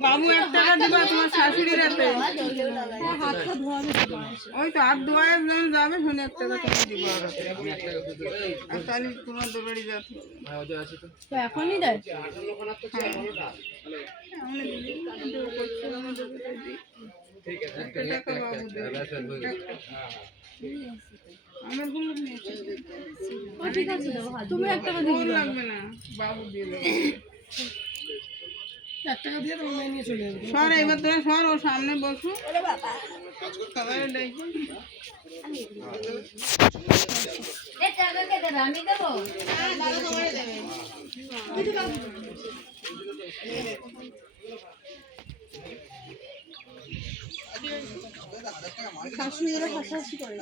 বাবু 1 টাকা দিবা তোমার শাশুড়ির হাতে। হাতটা ধোয়াবে ওই তো হাত ধোয়া যাবে, শুনে 1 টাকা তুমি দিবা আর তাহলে তোমার দোকানে যেতে তো এখনই দেয়। টাকা বাবু দেবে। আমার গুলো ও ঠিক আছে দাও, তুমি 1 টাকা দিয়ে দিও। লাগবে না, বাবু দিয়ে দেবে। 1 টাকা দিয়ে তুমি নিয়ে চলে যাবে। সর এবার তোরা সর, ও সামনে বসো। আমি দেবো। শাশুড়িরা হাসাহাসি করে।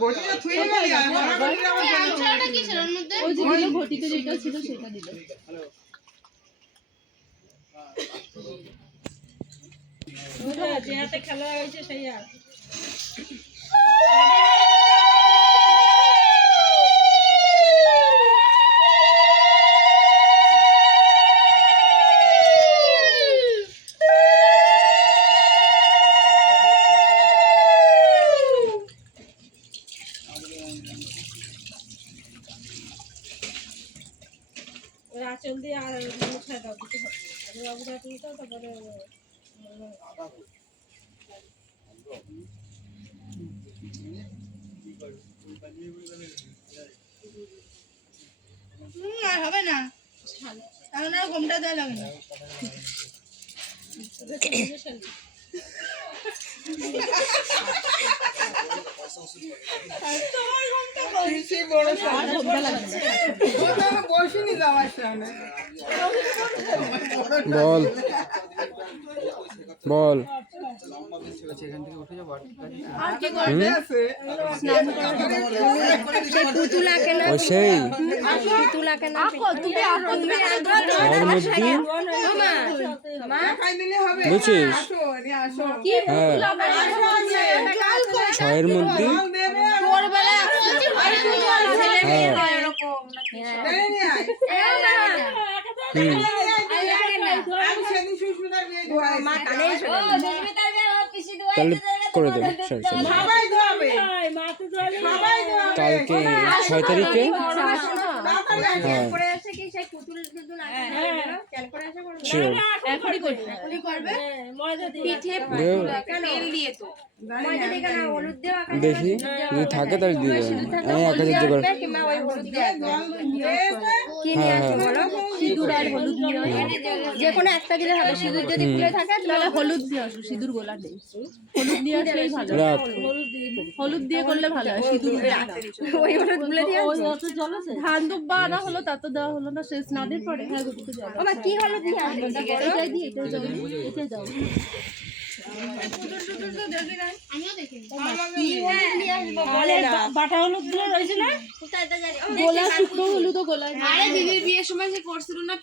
ঘটিটা থুয়ে গেলি আর ঘটিটা আমার আচারটা কিসের ওর মধ্যে? ওই যে দিল ঘটিতে যেটা ছিল সেটা দিল। ওটা যে হাতে খেলা হয়েছে সেই আর। আঁচল দিয়ে আর মুখায় দাও দিতে হবে। আমি বাবুটা তুলতে তারপরে আর হবে না, কারণ আর ঘুমটা দেওয়া লাগে না। বল বল বুঝছিস? হ্যাঁ 6-এর মধ্যে তাহলে করে দেবে। কালকে 6 তারিখে হ্যাঁ শিওর দেখি যদি থাকে তাহলে দিয়ে দেবেন। আমি 1000 জোগাড়। হ্যাঁ সিঁদুর আর হলুদ নিয়ে যে কোনো একটা দিলে হবে। সিঁদুর যদি খুলে থাকে তাহলে হলুদ দিয়ে আসো। সিঁদুর গোলা নেই, হলুদ দিয়ে আসলেই ভালো। হলুদ দিয়ে করলে ভালো হয়। সিঁদুর ওই হলুদ গুলো দিয়ে ধান দুব্বা আনা হলো, তা তো দেওয়া হলো না শেষ স্নানের পরে। হ্যাঁ গরুকে জল কি হলুদ দিয়ে আসবে? এটাই দিয়ে এটাই যাও, এটাই যাও। বাটা হলুদ গুলো রয়েছে না, গোলা শুকনো হলুদ ও গোলা। আরে দিদির বিয়ের সময় যে করছিল না